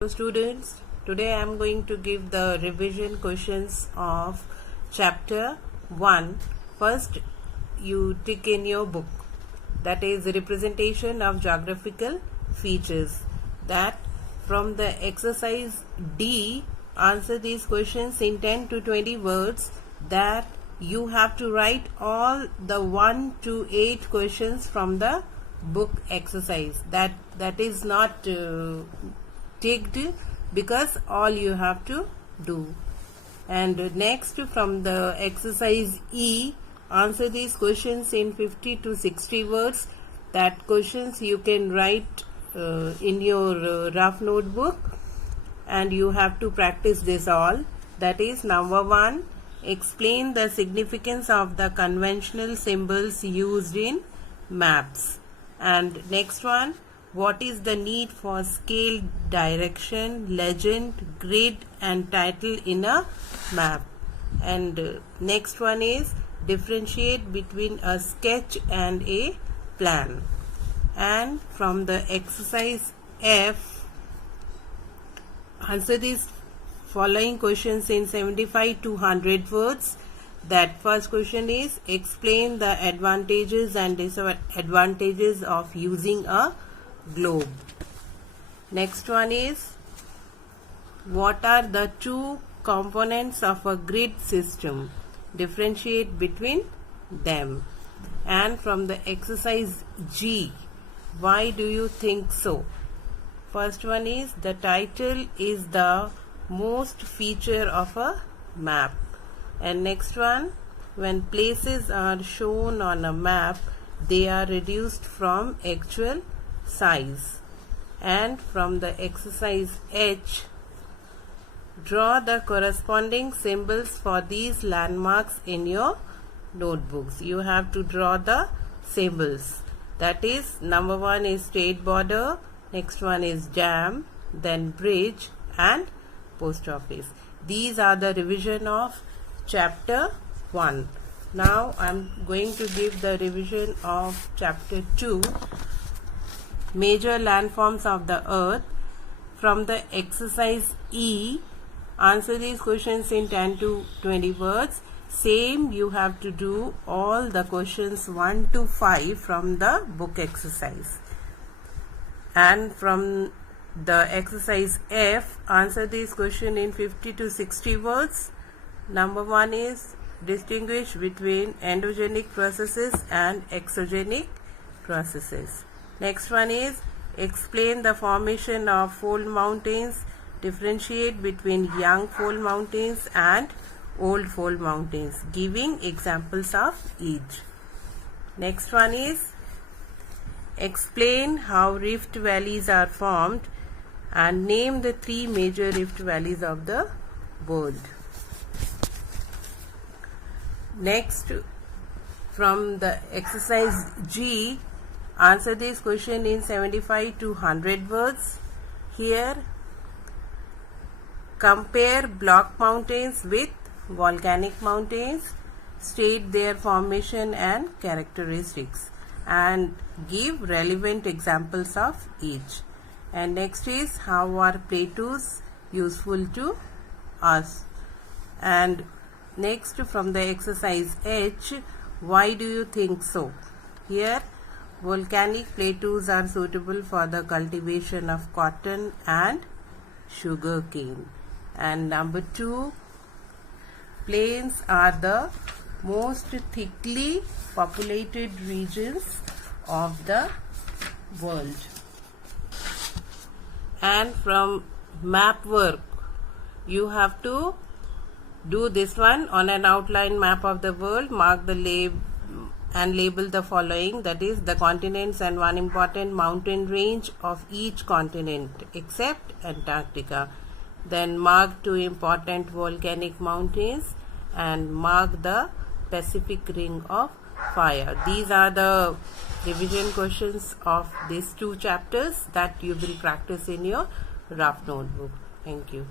Hello students, today I am going to give the revision questions of chapter 1. First you tick in your book, that is representation of geographical features. That from the exercise D, answer these questions in 10 to 20 words. That you have to write all the 1 to 8 questions from the book exercise. That is not ticked because all you have to do. And next, from the exercise E, answer these questions in 50 to 60 words. That questions you can write in your rough notebook, and you have to practice this all. That is, number 1, explain the significance of the conventional symbols used in maps. And next one, what is the need for scale, direction, legend, grid and title in a map? And next one is differentiate between a sketch and a plan. And from the exercise F, answer these following questions in 75 to 100 words. That first question is, explain the advantages and disadvantages of using a globe. Next one is, what are the two components of a grid system? Differentiate between them. And from the exercise G, why do you think so? First one is, the title is the most feature of a map. And next one, when places are shown on a map, they are reduced from actual size. And from the exercise H, draw the corresponding symbols for these landmarks in your notebooks. You have to draw the symbols. That is, number 1 is state border, next one is dam, then bridge and post office. These are the revision of chapter 1. Now I am going to give the revision of chapter 2, major landforms of the earth. From the exercise E, answer these questions in 10 to 20 words. Same, you have to do all the questions 1 to 5 from the book exercise. And from the exercise F, answer this question in 50 to 60 words. Number 1 is, distinguish between endogenic processes and exogenic processes. Next one is, explain the formation of fold mountains. Differentiate between young fold mountains and old fold mountains, giving examples of each. Next one is, explain how rift valleys are formed and name the 3 major rift valleys of the world. Next, from the exercise G, answer this question in 75 to 100 words. Here, compare block mountains with volcanic mountains, state their formation and characteristics, and give relevant examples of each. And next is, how are plateaus useful to us? And next, from the exercise H, why do you think so? Here, volcanic plateaus are suitable for the cultivation of cotton and sugar cane. And number 2, plains are the most thickly populated regions of the world. And from map work, you have to do this one on an outline map of the world. Mark the label the following, that is, the continents and one important mountain range of each continent except Antarctica. Then mark 2 important volcanic mountains and mark the Pacific Ring of Fire. These are the revision questions of these 2 chapters that you will practice in your rough notebook. Thank you.